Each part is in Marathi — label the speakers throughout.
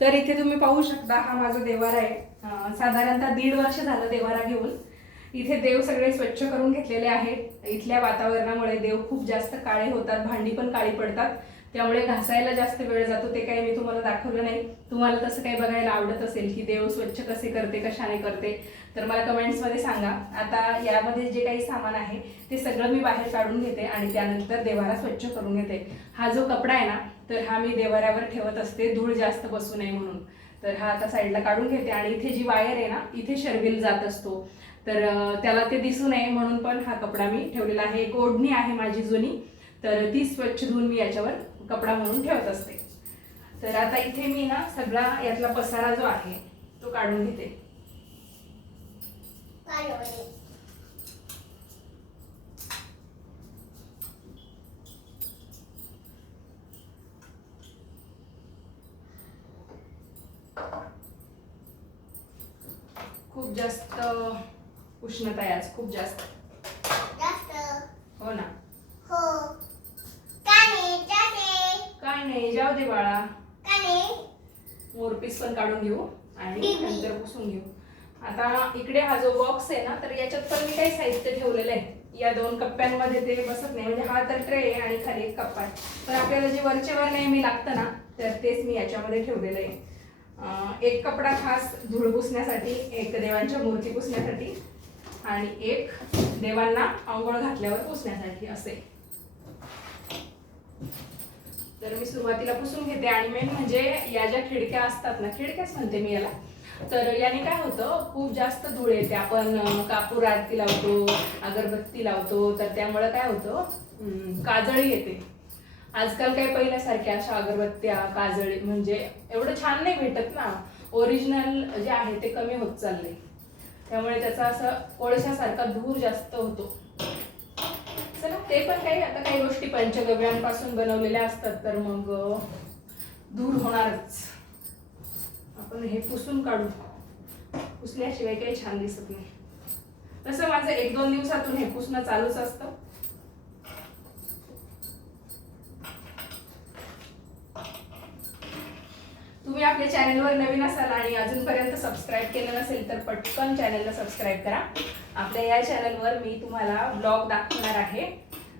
Speaker 1: तर इथे तुम्ही पाहू शकता हा माझा देवारा आहे. साधारणतः दीड वर्ष झालं देवारा घेऊन. इथे देव सगळे स्वच्छ करून घेतलेले आहेत. इथल्या वातावरणामुळे देव खूप जास्त काळे होतात भांडी पण काळी पडतात. त्यामुळे घासायला जास्त वेळ जातो ते काही मी तुम्हाला दाखवलं नाही. तुम्हाला तसं काही बघायला आवडत असेल की देव स्वच्छ कसे करते कशाने करते तर मला कमेंट्समध्ये सांगा. आता यामध्ये जे काही सामान आहे ते सगळं मी बाहेर काढून घेते आणि त्यानंतर देवाला स्वच्छ करून घेते. हा जो कपडा आहे ना तर हा मी देवाऱ्यावर ठेवत असते धूळ जास्त बसू नये म्हणून. तर हा आता साईडला काढून घेते आणि इथे जी वायर आहे ना इथे शर्विल जात असतो. तर त्याला ते दिसू नये म्हणून पण हा कपडा मी ठेवलेला आहे. एक ओढणी आहे माझी जुनी तर ती स्वच्छ धुवून मी याच्यावर कपडा म्हणून ठेवत असते. तर आता इथे मी ना सगळा यातला पसारा जो आहे तो काढून घेते. खूप जास्त उष्णता आहे आज खूप जास्त. हो ना. काय नाही जाऊ दे बाळा. मोरपीस पण काढून घेऊ आणि नंतर पुसून घेऊ. आता इकडे हा जो बॉक्स आहे ना तर याच्यात पण मी काही साहित्य ठेवलेलं आहे. या दोन कप्प्यांमध्ये ते बसत नाही. म्हणजे हा तर ट्रे आहे आणि खाली एक कप्पा आहे. पण आपल्याला जे वरचेवर नेहमी लागतं ना तर तेच मी याच्यामध्ये ठेवलेलं आहे. एक कपडा खास धूळ पुसण्यासाठी एक देवांच्या मूर्ती पुसण्यासाठी आणि एक देवांना आंघोळ घातल्यावर पुसण्यासाठी असे. तर मी सुरुवातीला पुसून घेते आणि मेन म्हणजे या ज्या खिडक्या असतात ना खिडक्याच म्हणते मी याला. तर याने काय होतं खूप जास्त धूळ येते. आपण कापूर आरती लावतो अगरबत्ती लावतो तर त्यामुळे काय होतं काजळी येते. आजकाल काय पहिल्यासारख्या अशा अगरबत्त्या काजळी म्हणजे एवढं छान नाही भेटत ना. ओरिजिनल जे आहे ते कमी होत चालले. त्यामुळे त्याचा असं कोळशासारखा धूर जास्त होतो. चला ते पण काही आता काही गोष्टी पंचगव्यांपासून बनवलेल्या असतात तर मग धूर दूर होणारच. आपण हे पुसून काढू. पुसल्याशिवाय काही छान दिसत नाही. तसं माझं एक दोन दिवसातून हे पुसणं चालूच असतं. तुम्ही आपल्या चॅनलवर नवीन असाल आणि अजूनपर्यंत सबस्क्राईब केलं नसेल तर पटकन चॅनलला सबस्क्राईब करा. आपल्या या चॅनलवर मी तुम्हाला ब्लॉग दाखवणार आहे.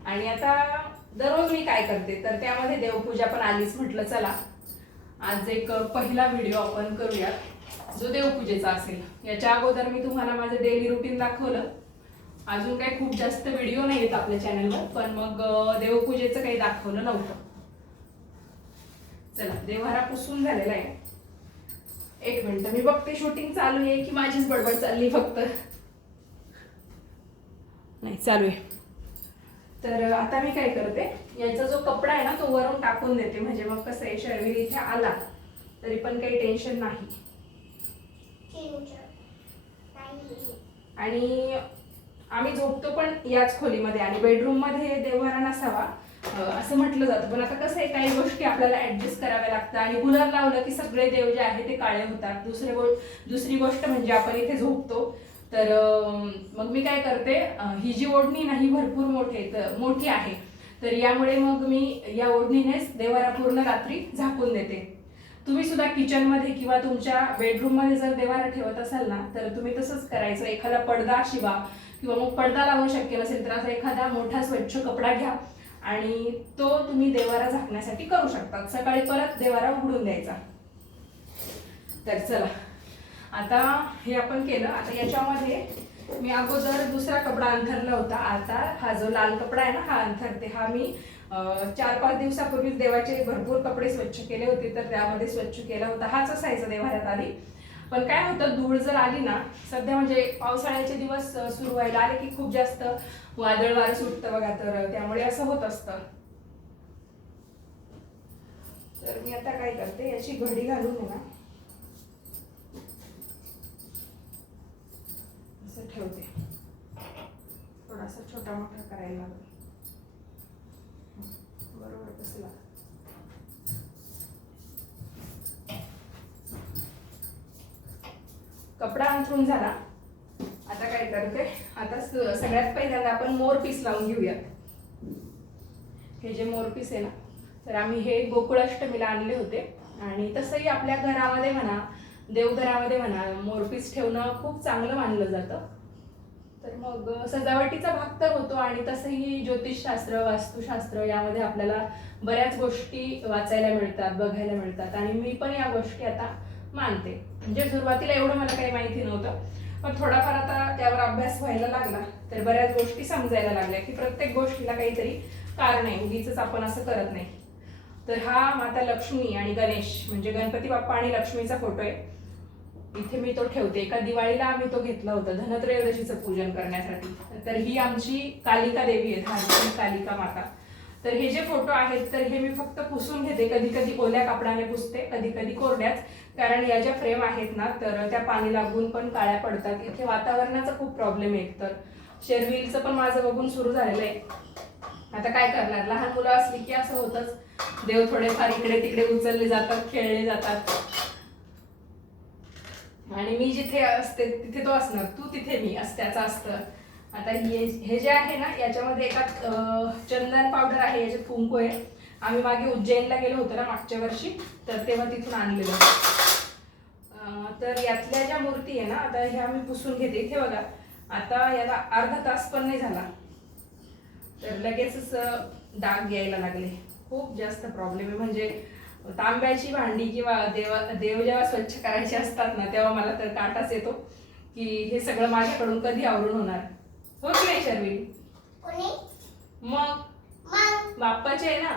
Speaker 1: आणि आता दररोज मी काय करते? तर त्यामध्ये देवपूजा पण आलीच म्हटलं चला. आज एक पहिला व्हिडिओ आपण करूयात जो देवपूजेचा असेल. याच्या अगोदर मी तुम्हाला माझं डेली रुटीन दाखवलं. अजून काही खूप जास्त व्हिडिओ नाही येत आपल्या चॅनलवर पण मग देवपूजेचं काही दाखवलं नव्हतं. चला देवारा पुसून झालेला आहे. एक मिनिट मी बघते शूटिंग चालू आहे की माझीच बडबड चालली फक्त? नाही चालू आहे. तर आता मी काय करते याचा जो कपडा आहे ना तो वरून टाकून देते. म्हणजे मग कसं आहे शर्वीर इथे आला तरी पण काही टेन्शन नाही. आणि आम्ही झोपतो पण याच खोलीमध्ये आणि बेडरूममध्ये मध्ये नसावा. असं म्हटलं जातं. पण आता कसं आहे काही गोष्टी आपल्याला ऍडजस्ट कराव्या लागतात. आणि गुलाब लावलं की सगळे देव जे आहे ते काळे होतात. दुसरे गो दुसरी गोष्ट म्हणजे आपण इथे झोपतो. तर मग मी काय करते ही जी ओढणी ना ही भरपूर मोठी तर- मोठी आहे. तर यामुळे मग मी या ओढणीनेच देवारा पूर्ण रात्री झाकून देते. तुम्ही सुद्धा किचनमध्ये किंवा तुमच्या बेडरूममध्ये जर देवारा ठेवत असाल ना तर तुम्ही तसंच करायचं. एखादा पडदा शिवा किंवा मग पडदा लावू शक्य नसेल तर असा एखादा मोठा स्वच्छ कपडा घ्या. आणि तो तुम्ही देवारा झाकण्यासाठी करू शकता सकाळी परत देवारा उघडून द्यायचा. तर चला. आता हे आपण केलं. आता याच्यामध्ये मी अगोदर दुसरा कपडा अंथरला होता. आता हा जो लाल कपडा आहे ना हा अंथरते. हा मी चार पाच दिवसापूर्वीच देवाचे भरपूर कपडे स्वच्छ केले होते. तर त्यामध्ये स्वच्छ केला होता. हाच असायचा देवाऱ्यात आधी. पण काय होतं धूळ जर आली ना सध्या म्हणजे पावसाळ्याचे दिवस सुरू व्हायला आले की खूप जास्त वादळ वारं सुटतं बघा तर त्यामुळे असं होत असतं. तर मी आता काय करते याची घडी घालून आहे ना असं ठेवते. थोडासा छोटा मोठा करायला लागेल. बरोबर लागतं कपडा अंथरून झाला. आता काय करते? आता सगळ्यात पहिल्यांदा आपण मोर पीस लावून घेऊया. हे जे मोर पीस आहे ना तर आम्ही हे गोकुळाष्टमीला आणले होते. आणि तसंही आपल्या घरामध्ये म्हणा देवघरामध्ये म्हणा मोरपीस ठेवणं खूप चांगलं मानलं जातं. तर मग सजावटीचा भाग तर होतो आणि तसंही ज्योतिषशास्त्र वास्तुशास्त्र यामध्ये आपल्याला बऱ्याच गोष्टी वाचायला मिळतात बघायला मिळतात. आणि मी पण या गोष्टी आता मानते. म्हणजे सुरुवातीला एवढं मला काही माहिती नव्हतं. पण थोडाफार आता त्यावर अभ्यास व्हायला लागला तर बऱ्याच गोष्टी समजायला लागल्या की प्रत्येक गोष्टीला काहीतरी कारण आहे. उगीच आपण असं करत नाही. तर हा माता लक्ष्मी आणि गणेश म्हणजे गणपती बाप्पा आणि लक्ष्मीचा फोटो आहे. इथे मी तो ठेवते. एका दिवाळीला आम्ही तो घेतला होता धनत्रयोदशीचं पूजन करण्यासाठी. तर ही आमची कालिका देवी आहे धार्मिक कालिका माता. तर हे जे फोटो आहेत तर हे मी फक्त पुसून घेते. कधी कधी ओल्या कापडाने पुसते कधी कधी कोरड्याच. कारण या ज्या फ्रेम आहेत ना तर त्या पाणी लागून पण काळ्या पडतात. इथे वातावरणाचा खूप प्रॉब्लेम आहे तर. शेरविलचं पण माझं बघून सुरू झालेलं आहे. आता काय करणार? लहान मुलं असली की असं होतच. देव थोडेफार इकडे तिकडे उचलले जातात खेळले जातात. आणि मी जिथे असते तिथे तो असणार. तू तिथे मी असं त्याचं असतं. आता हे हे जे आहे ना याच्यामध्ये एका चंदन पावडर आहे याच्यात कुंकू आहे. आम्ही मागे उज्जैनला गेलो होतो ना मागच्या वर्षी तर तेव्हा तिथून आणलेलं. तर यातल्या ज्या मूर्ती आहे ना आता ह्या मी पुसून घेते इथे बघा. आता याला अर्धा तास पण नाही झाला. तर लगेचच डाग यायला लागले. खूप जास्त प्रॉब्लेम आहे. म्हणजे तांब्याची भांडी किंवा देवा देव जेव्हा स्वच्छ करायचे असतात ना तेव्हा मला तर काटाच येतो की हे सगळं माझ्याकडून कधी आवरून होणार. हो की नाही शर्वी मग? बाप्पाचे आहे ना?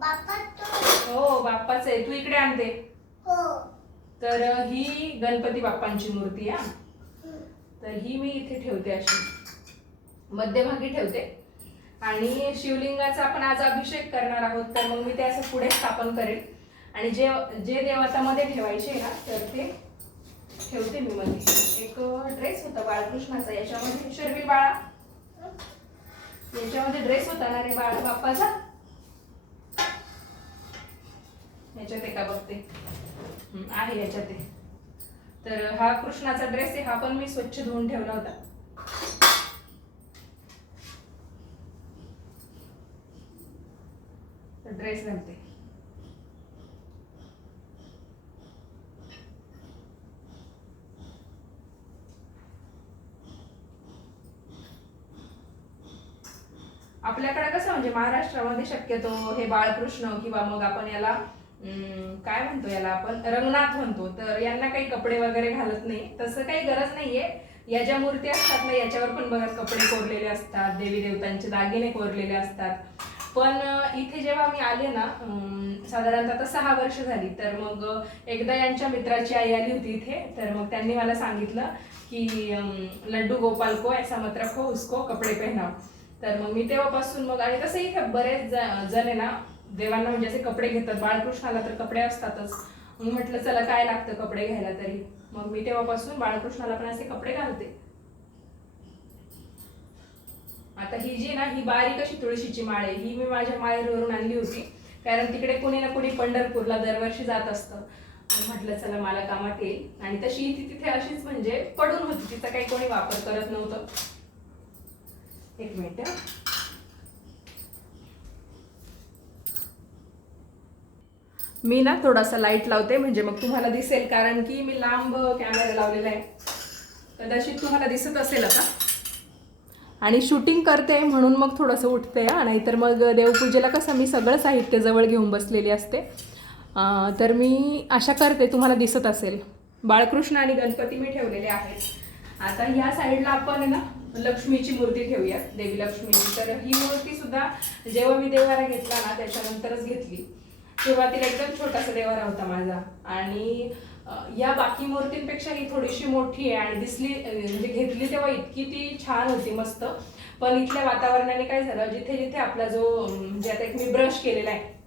Speaker 1: हो बाप्पाचं आहे. तू इकडे आणते
Speaker 2: हो.
Speaker 1: तर ही गणपती बाप्पांची मूर्ती आहे हा. तर ही मी इथे ठेवते अशी. मध्यभागी ठेवते. आणि शिवलिंगाचा आपण आज अभिषेक करणार आहोत तर मग मी ते असं पुढे स्थापन करेल आणि जे जे देवतामध्ये ठेवायचे ना तर ते ठेवते मी मध्ये एक ड्रेस होता बाळकृष्णाचा याच्यामध्ये शर्वी बाळा. याच्यामध्ये ड्रेस होता ना रे बाळा बाप्पाचा? ह्याच्यात एका बघते? आहे याच्यात आहे. तर हा कृष्णाचा ड्रेस आहे हा पण मी स्वच्छ धुवून ठेवला होता. ड्रेस घालते. आपल्याकडे कसं म्हणजे महाराष्ट्रामध्ये शक्यतो हे बाळकृष्ण किंवा मग आपण याला काय म्हणतो याला आपण? रंगनाथ म्हणतो. तर यांना काही कपडे वगैरे घालत नाही. तसं काही गरज नाहीये. या ज्या मूर्ती असतात ना याच्यावर पण बघा कपडे कोरलेले असतात देवी देवतांचे दागिने कोरलेले असतात. पण इथे जेव्हा मी आले ना साधारणतः आता सहा वर्ष झाली. तर मग एकदा यांच्या मित्राची आई आली होती इथे. तर मग त्यांनी मला सांगितलं की लड्डू गोपाल को ऐसा मत रखो उसको कपडे पहना तर मग मी तेव्हापासून मग आणि तसं इथे बरेच ज- जण आहे ना देवांना म्हणजे असे कपडे घेतात. बाळकृष्णाला तर कपडे असतातच. मग म्हटलं चला काय लागतं कपडे घ्यायला तरी? मग मी तेव्हापासून बाळकृष्णाला पण असे कपडे घालते. आता ही जी ना ही बारीक अशी तुळशीची माळ आहे. ही मी माझ्या माहेरवरून आणली होती. कारण तिकडे कोणी ना कोणी पंढरपूरला दरवर्षी जात असतं. म्हटलं चला मला कामात येईल. आणि तशी ती तिथे अशीच म्हणजे पडून होती. तिचा काही कोणी वापर करत नव्हतं. एक मिनिट. मी ना थोडासा लाइट लावते म्हणजे मग तुम्हाला दिसेल कारण की मी लांब कॅमेरा लावलेला आहे. कदाचित तुम्हाला दिसत असेल आता. आणि शूटिंग करते म्हणून मग थोडंसं उठते हा. नाहीतर मग देवपूजेला कसं मी सगळं साहित्य जवळ घेऊन बसलेली असते. तर मी आशा करते तुम्हाला दिसत असेल. बाळकृष्ण आणि गणपती मी ठेवलेले आहेत. आता ह्या साईडला आपण आहे ना लक्ष्मीची मूर्ती ठेवूया देवी लक्ष्मीची. तर ही मूर्ती सुद्धा जेव्हा मी देवाला घेतला ना त्याच्यानंतरच घेतली. सुरुवातीला एकदम छोटासा देवारा होता माझा. आणि या बाकी मूर्तींपेक्षा ही थोडीशी मोठी आहे आणि दिसली म्हणजे घेतली तेव्हा इतकी ती छान होती मस्त. पण इथल्या वातावरणाने काय झालं जिथे जिथे आपला जो म्हणजे आता एक मी ब्रश केलेला आहे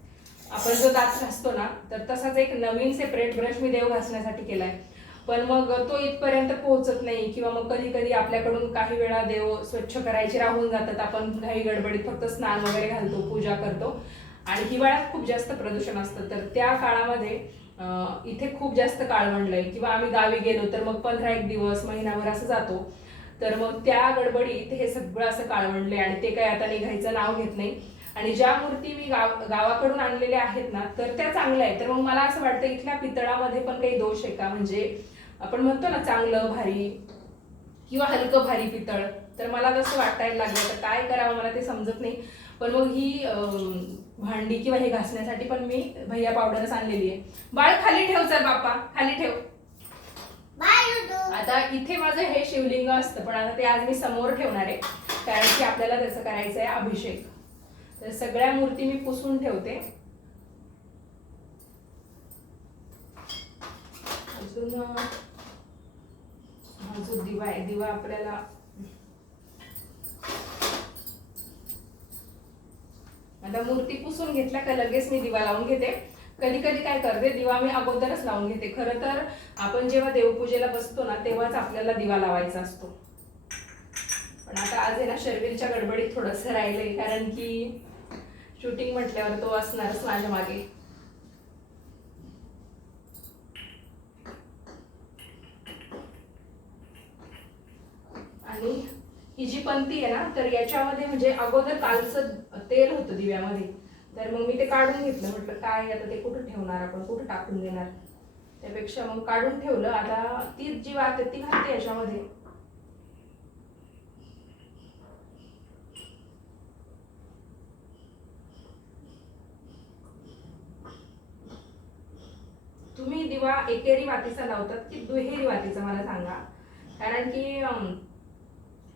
Speaker 1: आपण जो दात घासतो ना तर तसाच एक नवीन सेपरेट ब्रश मी देव घासण्यासाठी केला आहे पण मग तो इथपर्यंत पोहोचत नाही किंवा मग कधी कधी आपल्याकडून काही वेळा देव स्वच्छ करायचे राहून जातात आपण काही गडबडीत फक्त स्नान वगैरे घालतो पूजा करतो. आणि हिवाळ्यात खूप जास्त प्रदूषण असतं. तर त्या काळामध्ये इथे खूप जास्त काळवंडलंय किंवा आम्ही गावी गेलो तर मग पंधरा एक दिवस महिनाभर असं जातो. तर मग त्या गडबडीत हे सगळं असं काळवंडले आणि ते काही आता निघायचं नाव घेत नाही. आणि ज्या मूर्ती मी गाव गावाकडून आणलेल्या आहेत ना तर त्या चांगल्या आहेत. तर मग मला असं वाटतं इथल्या पितळामध्ये पण काही दोष आहे का? म्हणजे आपण म्हणतो ना चांगलं भारी किंवा हलकं भारी पितळ. तर मला तसं वाटायला लागलं. तर काय करावं मला ते समजत नाही. पण मग ही भांडी किंवा हे घासण्यासाठी पण मी भैया पावडरच आणलेली आहे. बाळ खाली ठेव चल बाप्पा खाली ठेव. आता इथे माझं हे शिवलिंग असतं पण आता ते आज मी समोर ठेवणार आहे कारण की आपल्याला त्याचं करायचं आहे अभिषेक. तर सगळ्या मूर्ती मी पुसून ठेवते. अजून हा जो दिवा आहे. दिवा आपल्याला आता मूर्ती पुसून घेतल्या का लगेच मी दिवा लावून घेते. कधी कधी काय करते दिवा मी अगोदरच लावून घेते. खरं तर आपण जेव्हा देवपूजेला बसतो ना तेव्हाच आपल्याला दिवा लावायचा असतो. पण आता आज आहे ना शर्विलच्या गडबडीत थोडंसं राहिलंय कारण की शूटिंग म्हटल्यावर तो असणारच माझ्या मागे. आणि ही जी पंती आहे ना तर याच्यामध्ये म्हणजे अगोदर कालचं तेल होतं दिव्यामध्ये. तर मग मी ते काढून घेतलं. म्हटलं काय आता ते कुठं ठेवणार आपण? कुठं टाकून देणार? त्यापेक्षा मग काढून ठेवलं. आता ती जी वात आहे ती घालते याच्यामध्ये. तुम्ही दिवा एकेरी वातीचा लावतात की दुहेरी वातीचा मला सांगा. कारण की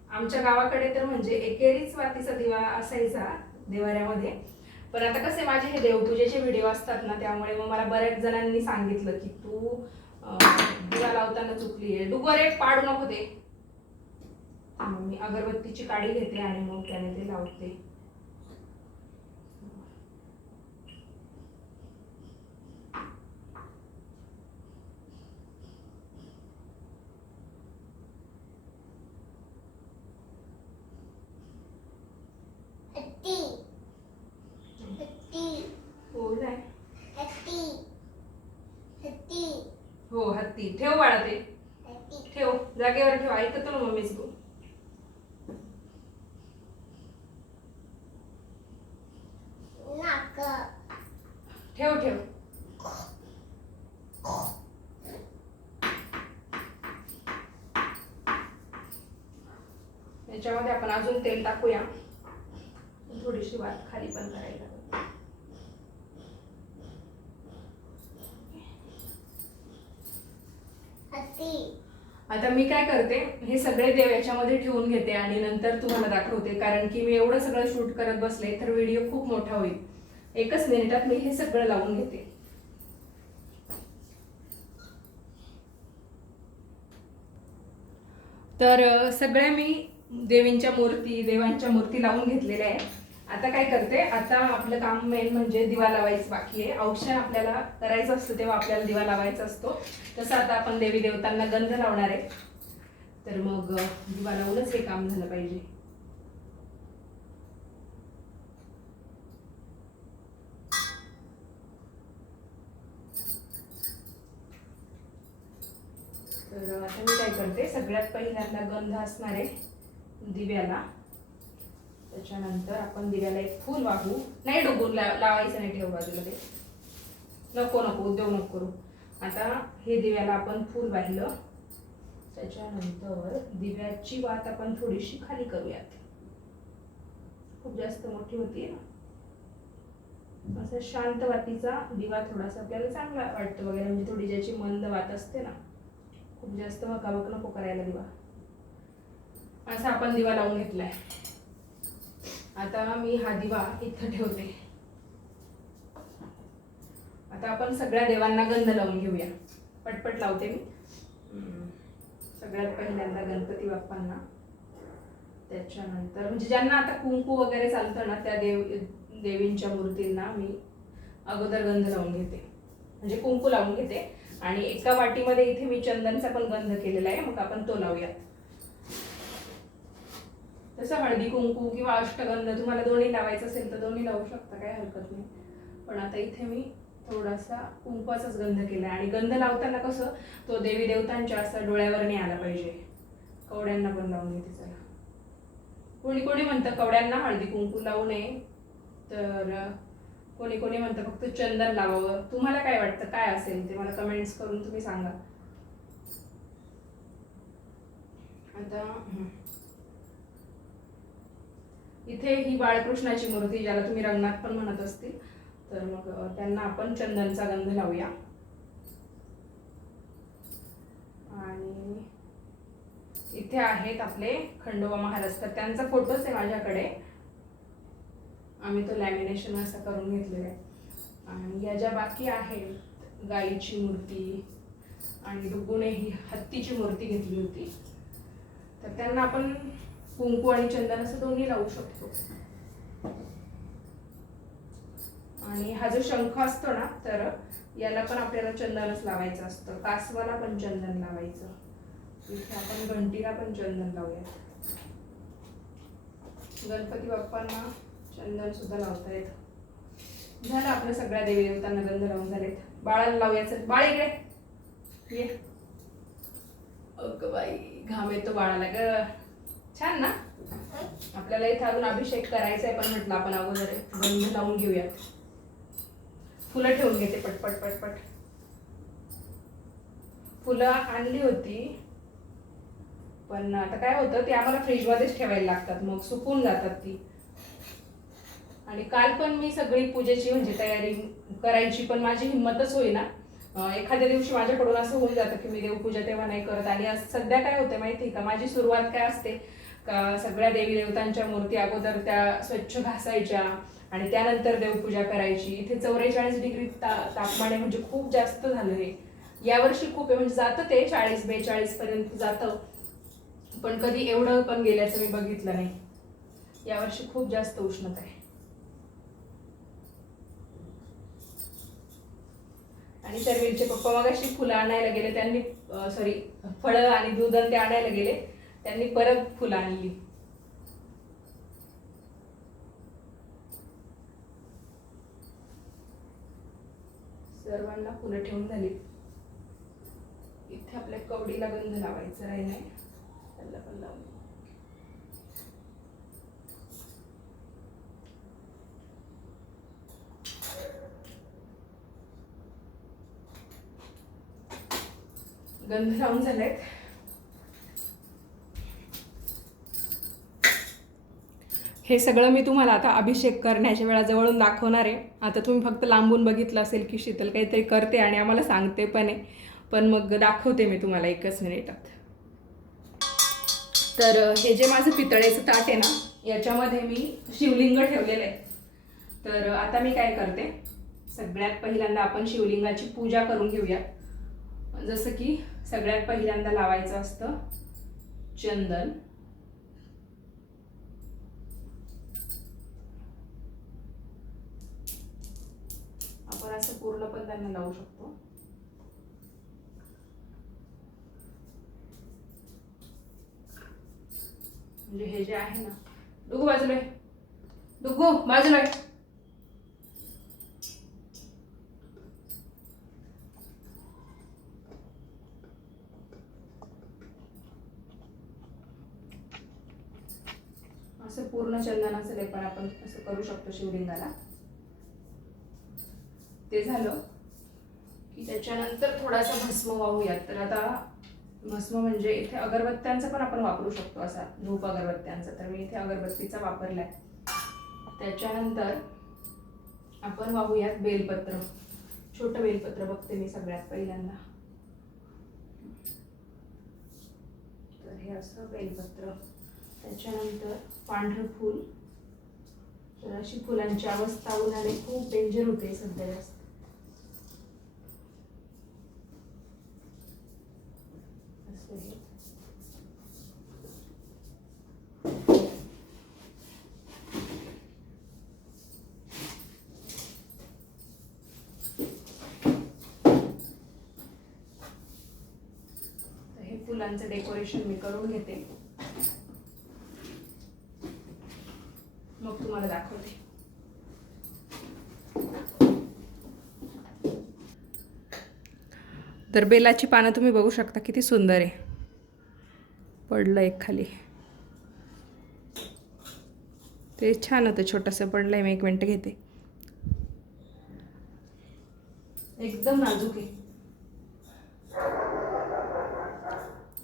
Speaker 1: आमच्या गावाकडे तर म्हणजे एकेरीच वातीचा दिवा असायचा देवाऱ्यामध्ये. पण आता कसे माझे हे देवपूजेचे व्हिडिओ असतात ना त्यामुळे मग मला बऱ्याच जणांनी सांगितलं की तू दिवा लावताना चुकली आहे. डुगर एक पाडू नको ते. मी अगरबत्तीची काडी घेते आणि मग त्याने ते लावते
Speaker 2: हत्ती हत्ती
Speaker 1: हो नाही
Speaker 2: हत्ती हत्ती
Speaker 1: हत्ती ठेव बाळा ते. ठेव. जागेवर ठेव. ऐकतो ना मम्मीच तू ठेव ठेव. याच्यामध्ये आपण अजून तेल टाकूया. थोडीशी वात खाली पण करायला लागेल.
Speaker 2: हत्ती
Speaker 1: आता मी काय करते हे सगळे देव याच्यामध्ये ठेवून घेते आणि नंतर तुम्हाला दाखवते. कारण की मी एवढं सगळं शूट करत बसले तर व्हिडिओ खूप मोठा होईल. एकच मिनिटात मी हे सगळं लावून घेते. तर सगळ्या मी देवींच्या मूर्ती देवांच्या मूर्ती लावून घेतलेल्या आहे आता काय करते आता आपलं काम मेन म्हणजे दिवा लावायचं बाकी आहे. औक्षण आपल्याला करायचं असतं तेव्हा आपल्याला दिवा लावायचा असतो. तसं आता आपण देवी देवतांना गंध लावणार आहे. तर मग दिवा लावूनच हे काम झालं पाहिजे. तर आता मी काय करते सगळ्यात पहिल्यांदा गंध असणार आहे दिव्याला. त्याच्यानंतर आपण दिव्याला एक फूल वाहू नाही डुबून लावायचं नाही ठेव बाजूला ते. नको नको देऊ नको करू. आता हे दिव्याला आपण फूल वाहिलं. त्याच्यानंतर दिव्याची वात आपण थोडीशी खाली करूयात. खूप जास्त मोठी होती. ना असं शांत वातीचा दिवा थोडासा आपल्याला चांगला वाटतो वगैरे म्हणजे थोडी ज्याची मंद वात असते ना खूप जास्त हकाबक नको करायला दिवा. असा आपण दिवा लावून घेतलाय. आता मी हा दिवा इथं ठेवते. आता आपण सगळ्या देवांना गंध लावून घेऊया. पटपट लावते मी. सगळ्यात पहिल्यांदा गणपती बाप्पांना. त्याच्यानंतर म्हणजे ज्यांना आता कुंकू वगैरे चालतं ना त्या देव देवींच्या मूर्तींना मी अगोदर गंध लावून घेते. म्हणजे कुंकू लावून घेते. आणि एका वाटीमध्ये इथे मी चंदनचा पण गंध केलेला आहे. मग आपण तो लावूयात. तसं हळदी कुंकू किंवा अष्टगंध तुम्हाला दोन्ही लावायचं असेल तर दोन्ही लावू शकता काय हरकत नाही. पण आता इथे मी थोडासा कुंकवाचाच गंध केला आणि गंध लावताना कसं तो देवी देवतांच्या असं डोळ्यावर नाही आला पाहिजे. कवड्यांना पण लावून घेते चला. कोणी कोणी म्हणतं कवड्यांना हळदी कुंकू लावू नये तर कोणी कोणी म्हणतं फक्त चंदन लावावं. तुम्हाला काय वाटतं काय असेल ते मला कमेंट्स करून तुम्ही सांगा. आता इथे ही बाळकृष्णाची मूर्ती ज्याला तुम्ही रंगनाथ पण म्हणत असतील तर मग त्यांना आपण चंदनचा गंध लावूया. आणि इथे आहेत आपले खंडोबा महाराज. तर त्यांचा फोटोच आहे माझ्याकडे. आम्ही तो लॅमिनेशन असं करून घेतलेला आहे. आणि या ज्या बाकी आहेत गाईची मूर्ती आणि डुगूने ही हत्तीची मूर्ती घेतली होती. तर त्यांना आपण कुंकू आणि चंदन असं दोन्ही लावू शकतो. आणि हा जो शंख असतो ना तर याला पण आपल्याला चंदनच लावायचं असतं. कासवाला पण चंदन लावायचं. इथे आपण घंटीला पण चंदन लावूया. गणपती बाप्पांना चंदन सुद्धा लावता येत झालं आपल्या सगळ्या देवी देवतांना गंध लावून झालेत. बाळाला लावूयाचं बाळ इकडे. ये. अगं बाई घाम येतो बाळाला ग. छान ना? आपल्याला इथं अजून अभिषेक करायचा आहे पण म्हटलं आपण अगोदर गंध लावून घेऊयात फुलं ठेवून घेते पटपट पटपट फुलं आणली होती पण आता काय होतं ते आम्हाला फ्रीजमध्येच ठेवायला लागतात. मग सुकून जातात ती. आणि काल पण मी सगळी पूजेची म्हणजे तयारी करायची पण माझी हिंमतच होईना. एखाद्या दिवशी माझ्याकडून असं होऊन जातं की मी देवपूजा तेव्हा नाही करत. आणि सध्या काय होतं माहिती आहे का? माझी सुरुवात काय असते का सगळ्या देवी देवतांच्या मूर्ती अगोदर त्या स्वच्छ घासायच्या आणि त्यानंतर देवपूजा करायची. इथे चौवेचाळीस डिग्री ता तापमान आहे म्हणजे खूप जास्त झालं हे. यावर्षी खूप आहे म्हणजे जातं ते चाळीस बेचाळीस पर्यंत जातं. पण कधी एवढं पण गेल्याचं मी बघितलं नाही. यावर्षी खूप जास्त उष्णता आहे. आणि सर्वीरचे पप्पा मगाशी फुलं आणायला गेले त्यांनी सॉरी फळं आणि दूध ते आणायला गेले. त्यांनी परत फुलं आणली. सर्वांना फुलं ठेवून झाली. इथे आपल्या कवडीला गंध लावायचं राहिले त्याला पण लावून गंध लावून झालेत. हे सगळं मी तुम्हाला आता अभिषेक करण्याच्या वेळा जवळून दाखवणार आहे. आता तुम्ही फक्त लांबून बघितलं असेल की शीतल काहीतरी करते आणि आम्हाला सांगते पण आहे. पण मग दाखवते मी तुम्हाला एकच मिनिटात तर हे जे माझं पितळेचं ताट आहे ना याच्यामध्ये मी शिवलिंग ठेवलेलं आहे. तर आता मी काय करते? सगळ्यात पहिल्यांदा आपण शिवलिंगाची पूजा करून घेऊया. जसं की सगळ्यात पहिल्यांदा लावायचं असतं चंदन. आपण असं पूर्ण पण त्यांना लावू शकतो. म्हणजे हे जे आहे ना डुगू बाजूला आहे. डुगू बाजूला असं पूर्ण चंदनाचं लेपन आपण असं करू शकतो शिवलिंगाला. ते झालं की त्याच्यानंतर थोडासा भस्म वाहूयात. तर आता भस्म म्हणजे इथे अगरबत्त्यांचा पण आपण वापरू शकतो असा धूप अगरबत्त्यांचा. तर मी इथे अगरबत्तीचा वापरलाय. त्याच्यानंतर आपण वाहूयात बेलपत्र. छोटं बेलपत्र बघते मी सगळ्यात पहिल्यांदा. तर हे असं बेलपत्र. त्याच्यानंतर पांढरं फूल. तर अशी फुलांची अवस्था उन्हाने खूप डेंजर होते सध्या जास्त असं हे. तर हे फुलांचं डेकोरेशन मी करून घेते. मग तुम्हाला दाखवते. तर बेलाची पानं तुम्ही बघू शकता किती सुंदर आहे. पडलं एक खाली. ते छान होतं छोटंसं पडलंय मी एक मिनटं घेते. एकदम नाजूक आहे.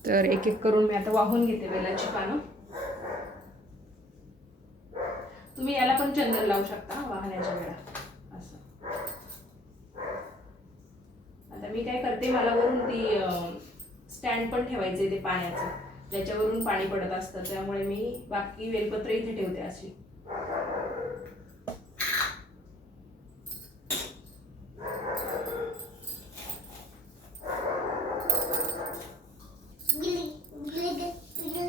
Speaker 1: तर एक एक करून मी आता वाहून घेते बेलाची पानं. तुम्ही याला पण चंदन लावू शकता वाहण्याच्या वेळा असं आता मी काय करते मला वरून ती स्टँड पण ठेवायचे ते पाण्याचं. त्याच्यावरून पाणी पडत असतं त्यामुळे मी बाकी वेलपत्र इथे ठेवते अशी.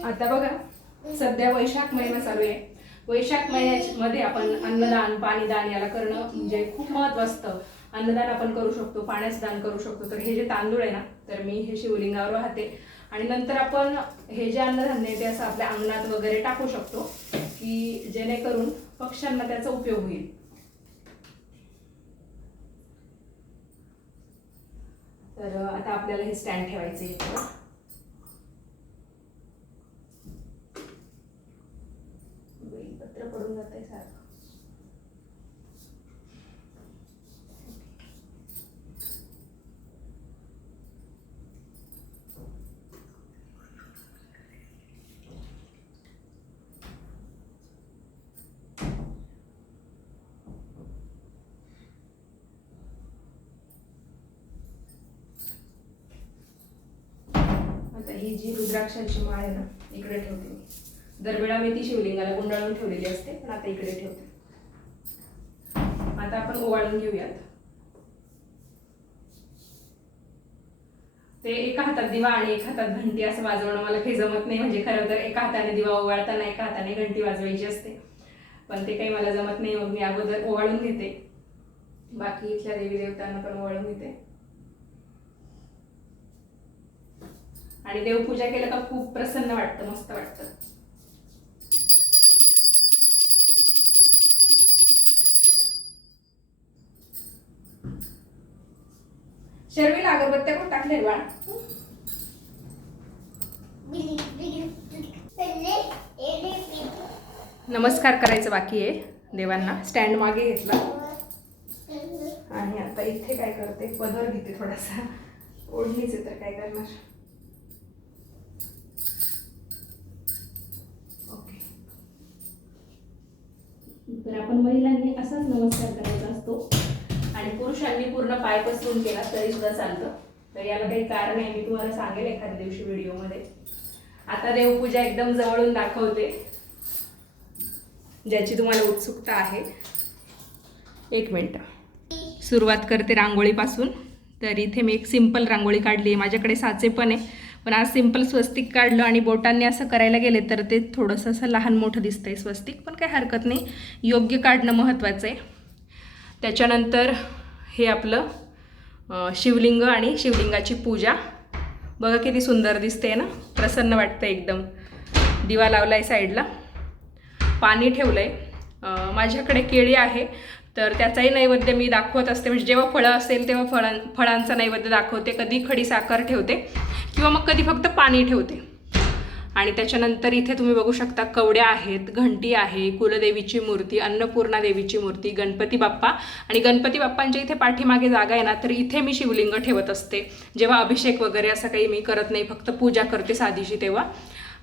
Speaker 1: आता बघा सध्या वैशाख महिना चालू आहे. वैशाख महिन्यामध्ये आपण अन्नदान पाणीदान याला करणं म्हणजे खूप महत्त्व असतं. अन्नदान आपण करू शकतो पाण्याचं दान करू शकतो. तर हे जे तांदूळ आहे ना तर मी हे शिवलिंगावर वाहते. आणि नंतर आपण हे जे अन्नधान्य आहे ते असं आपल्या अंगणात वगैरे टाकू शकतो की जेणेकरून पक्ष्यांना त्याचा उपयोग होईल. तर आता आपल्याला हे स्टँड ठेवायचे इथं. पत्र पडून जात आहे सारखं. आता ही जी रुद्राक्षाची माळ आहे ना इकडे ठेवते मी. दरवेळा मी ती शिवलिंगाला गुंडाळून ठेवलेली असते पण आता इकडे ठेवते. आता आपण ओवाळून घेऊयात. ते एका हातात दिवा आणि एका हातात घंटी असं वाजवणं मला काही जमत नाही. म्हणजे खरं तर एका हाताने दिवा ओवाळताना एका हाताने घंटी वाजवायची असते. पण ते काही मला जमत नाही मग मी अगोदर ओवाळून घेते. बाकी इथल्या देवी देवतांना पण ओवाळून घेते. आणि देवपूजा केलं का खूप प्रसन्न वाटतं मस्त वाटतं. शर्वीला अगरबत्त्या पण टाकले
Speaker 2: वा
Speaker 1: नमस्कार करायचं बाकी आहे देवांना. स्टँड मागे घेतला. आणि आता इथे काय करते? पदर घेते थोडासा. ओढणीचे तर काय करणार? पण महिलांनी असाच नमस्कार करायचा असतो. आणि पुरुषांनी पूर्ण पाय पसरून केला तरी सुद्धा चालतं. तर याला काही कारण आहे मी तुम्हाला सांगेल एखाद्या दिवशी व्हिडिओमध्ये. आता देवपूजा एकदम जवळून दाखवते ज्याची तुम्हाला उत्सुकता आहे. एक मिनटं. सुरुवात करते रांगोळीपासून. तर इथे मी एक सिंपल रांगोळी काढली आहे. माझ्याकडे साचे पण आहे. पण आज सिंपल स्वस्तिक काढलं आणि बोटांनी असं करायला गेले तर ते थोडंसं असं लहान मोठं दिसतं आहे स्वस्तिक पण काही हरकत नाही. योग्य काढणं महत्त्वाचं आहे. त्याच्यानंतर हे आपलं शिवलिंग आणि शिवलिंगाची पूजा. बघा किती सुंदर दिसते ना? प्रसन्न वाटतं एकदम. दिवा लावला आहे साईडला. पाणी ठेवलं आहे माझ्याकडे केळी आहे. तर त्याचाही नैवेद्य मी दाखवत असते. म्हणजे जेव्हा फळं असेल तेव्हा फळां फळांचा नैवेद्य दाखवते. कधी खडी साखर ठेवते किंवा मग कधी फक्त पाणी ठेवते. आणि त्याच्यानंतर इथे तुम्ही बघू शकता कवड्या आहेत घंटी आहे कुलदेवीची मूर्ती अन्नपूर्णा देवीची मूर्ती गणपती बाप्पा. आणि गणपती बाप्पांच्या इथे पाठीमागे जागा आहे ना तर इथे मी शिवलिंग ठेवत असते. जेव्हा अभिषेक वगैरे असं काही मी करत नाही फक्त पूजा करते साधीशी तेव्हा.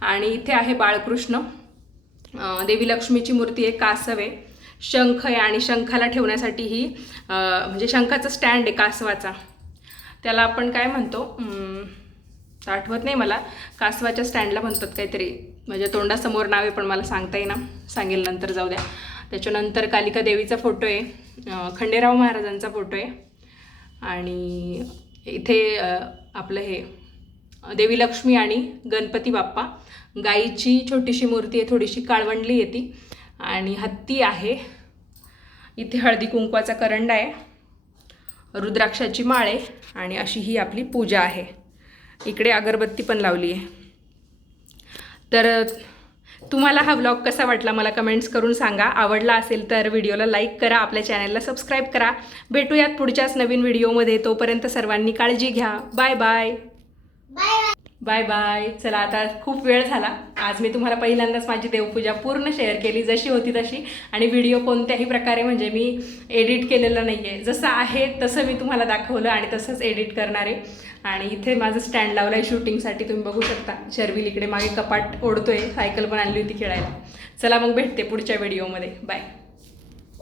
Speaker 1: आणि इथे आहे बाळकृष्ण. देवी लक्ष्मीची मूर्ती आहे कासव आहे. शंख आहे आणि शंखाला ठेवण्यासाठी ही म्हणजे शंखाचं स्टँड आहे कासवाचा. त्याला आपण काय म्हणतो? आठवत नाही मला. कासवाच्या स्टँडला म्हणतात काहीतरी. म्हणजे तोंडासमोर नाव आहे पण मला सांगता येईना. सांगेल नंतर जाऊ द्या. त्याच्यानंतर कालिका देवीचा फोटो आहे. खंडेराव महाराजांचा फोटो आहे. आणि इथे आपलं हे देवी लक्ष्मी आणि गणपती बाप्पा. गाईची छोटीशी मूर्ती आहे थोडीशी काळवंडली आहे ती. आणि हत्ती आहे. इथे हळदी कुंकवाचा करंडा आहे. रुद्राक्षाची माळे आणि अशी ही आपली पूजा आहे. इकडे अगरबत्ती पण लावली आहे. तर तुम्हाला हा व्लॉग कसा वाटला मला कमेंट्स करून सांगा. आवडला असेल तर व्हिडिओला लाईक करा आपल्या चॅनलला सबस्क्राईब करा. भेटूयात पुढच्याच नवीन व्हिडिओमध्ये तोपर्यंत सर्वांनी काळजी घ्या. Bye bye
Speaker 2: bye
Speaker 1: bye bye चला आता खूप वेळ झाला. आज मी तुम्हाला पहिल्यांदाच माझी देवपूजा पूर्ण शेअर केली जशी होती तशी. आणि व्हिडिओ कोणत्याही प्रकारे म्हणजे मी एडिट केलेलं नाही आहे जसं आहे तसं मी तुम्हाला दाखवलं आणि तसंच एडिट करणार. आहे आणि इथे माझं स्टँड लावलं आहे शूटिंगसाठी तुम्ही बघू शकता. शर्विल इकडे मागे कपाट ओढतोय. सायकल पण आणली होती खेळायला. चला मग भेटते पुढच्या व्हिडिओमध्ये बाय